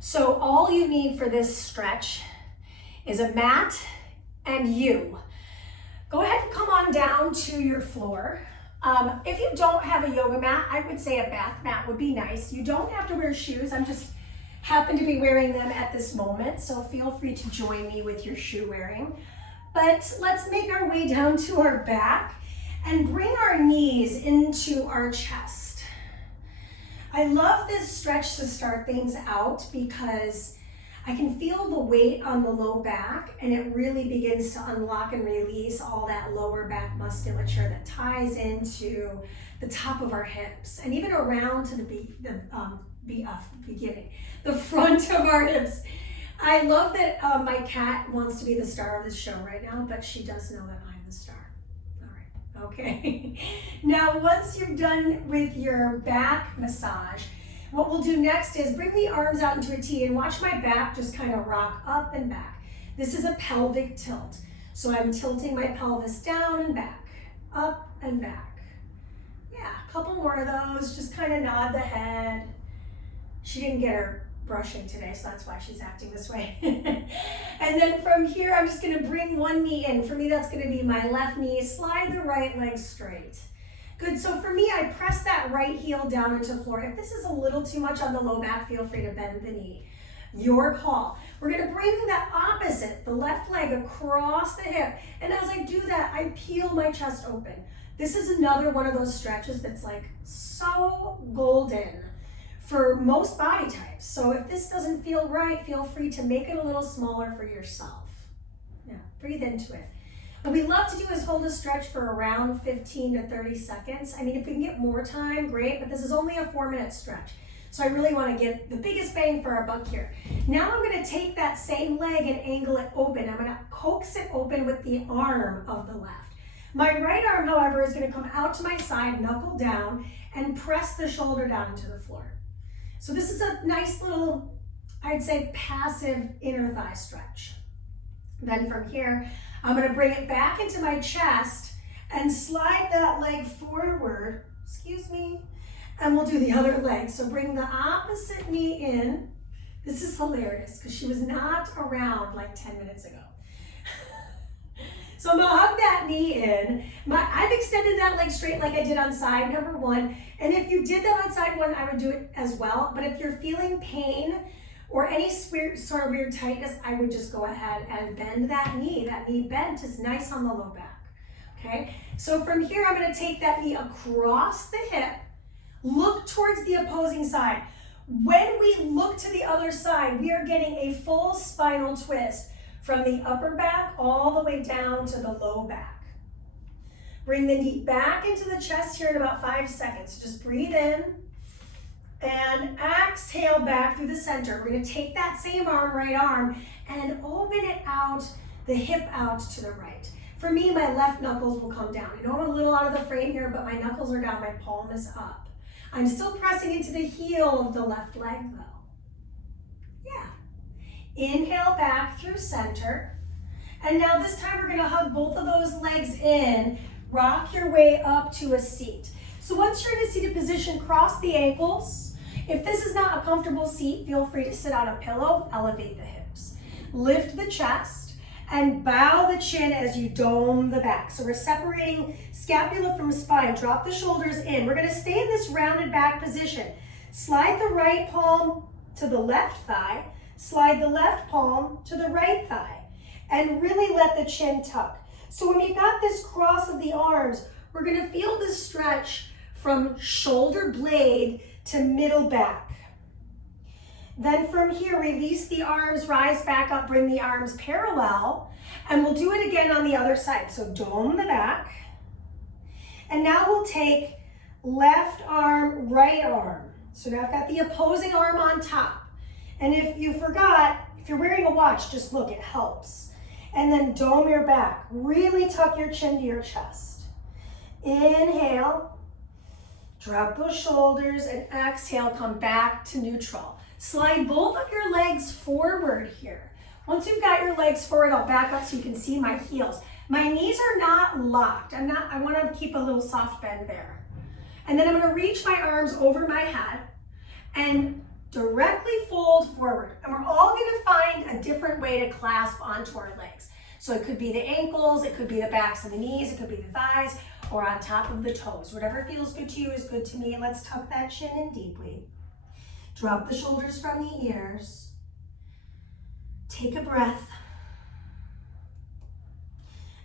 So all you need for this stretch is a mat and you. Go ahead and come on down to your floor. If you don't have a yoga mat, I would say a bath mat would be nice. You don't have to wear shoes. I'm just happen to be wearing them at this moment, so feel free to join me with your shoe wearing. But let's make our way down to our back and bring our knees into our chest. I love this stretch to start things out because I can feel the weight on the low back, and it really begins to unlock and release all that lower back musculature that ties into the top of our hips and even around to the front of our hips. I love that my cat wants to be the star of this show right now, but she does know that I'm the star. All right, okay. Now, once you're done with your back massage, what we'll do next is bring the arms out into a T and watch my back just kind of rock up and back. This is a pelvic tilt. So I'm tilting my pelvis down and back, up and back. Yeah, a couple more of those. Just kind of nod the head. She didn't get her brushing today, so that's why she's acting this way. And then from here, I'm just gonna bring one knee in. For me, that's gonna be my left knee. Slide the right leg straight. Good, so for me, I press that right heel down into the floor. If this is a little too much on the low back, feel free to bend the knee. Your call. We're gonna bring that opposite, the left leg across the hip. And as I do that, I peel my chest open. This is another one of those stretches that's like so golden for most body types. So if this doesn't feel right, feel free to make it a little smaller for yourself. Yeah, breathe into it. What we love to do is hold a stretch for around 15 to 30 seconds. I mean, if we can get more time, great, but this is only a 4-minute stretch. So I really want to get the biggest bang for our buck here. Now I'm going to take that same leg and angle it open. I'm going to coax it open with the arm of the left. My right arm, however, is going to come out to my side, knuckle down, and press the shoulder down into the floor. So this is a nice little, I'd say, passive inner thigh stretch. Then from here, I'm going to bring it back into my chest and slide that leg forward, excuse me, and we'll do the other leg. So bring the opposite knee in. This is hilarious because she was not around like 10 minutes ago. So I'm gonna hug that knee in. I've extended that leg straight like I did on side number 1. And if you did that on side 1, I would do it as well. But if you're feeling pain or any sort of weird tightness, I would just go ahead and bend that knee. That knee bent is nice on the low back, okay? So from here, I'm gonna take that knee across the hip, look towards the opposing side. When we look to the other side, we are getting a full spinal twist from the upper back all the way down to the low back. Bring the knee back into the chest here in about 5 seconds. Just breathe in and exhale back through the center. We're gonna take that same arm, right arm, and open it out, the hip out to the right. For me, my left knuckles will come down. I know I'm a little out of the frame here, but my knuckles are down, my palm is up. I'm still pressing into the heel of the left leg though. Yeah. Inhale back through center. And now this time we're gonna hug both of those legs in, rock your way up to a seat. So once you're in a seated position, cross the ankles. If this is not a comfortable seat, feel free to sit on a pillow, elevate the hips. Lift the chest and bow the chin as you dome the back. So we're separating scapula from spine. Drop the shoulders in. We're gonna stay in this rounded back position. Slide the right palm to the left thigh. Slide the left palm to the right thigh. And really let the chin tuck. So when you've got this cross of the arms, we're gonna feel the stretch from shoulder blade to middle back. Then from here, release the arms, rise back up, bring the arms parallel, and we'll do it again on the other side. So dome the back. And now we'll take left arm, right arm. So now I've got the opposing arm on top. And if you forgot, if you're wearing a watch, just look, it helps. And then dome your back. Really tuck your chin to your chest. Inhale. Drop those shoulders and exhale, come back to neutral. Slide both of your legs forward here. Once you've got your legs forward, I'll back up so you can see my heels. My knees are not locked. I want to keep a little soft bend there. And then I'm going to reach my arms over my head and directly fold forward. way to clasp onto our legs. So it could be the ankles, it could be the backs of the knees, it could be the thighs, or on top of the toes. Whatever feels good to you is good to me. Let's tuck that chin in deeply. Drop the shoulders from the ears. Take a breath.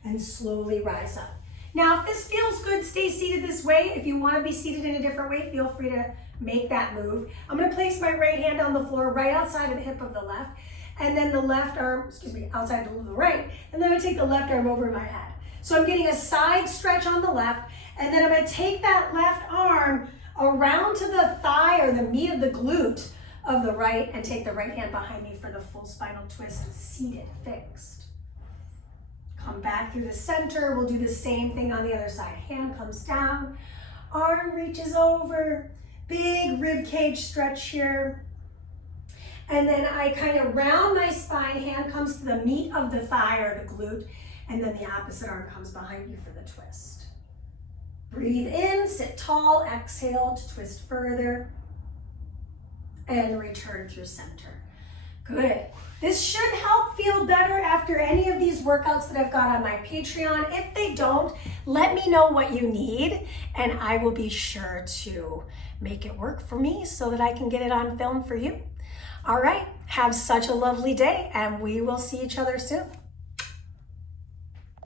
And slowly rise up. Now, if this feels good, stay seated this way. If you want to be seated in a different way, feel free to make that move. I'm going to place my right hand on the floor right outside of the hip of the left, and then the left arm, outside of the right, and then I'm going to take the left arm over my head. So I'm getting a side stretch on the left, and then I'm going to take that left arm around to the thigh or the meat of the glute of the right, and take the right hand behind me for the full spinal twist, seated, fixed. Come back through the center. We'll do the same thing on the other side. Hand comes down, arm reaches over, big rib cage stretch here. And then I kind of round my spine, hand comes to the meat of the thigh or the glute, and then the opposite arm comes behind you for the twist. Breathe in, sit tall, exhale to twist further, and return through center. Good. This should help feel better after any of these workouts that I've got on my Patreon. If they don't, let me know what you need, and I will be sure to make it work for me so that I can get it on film for you. All right, have such a lovely day, and we will see each other soon.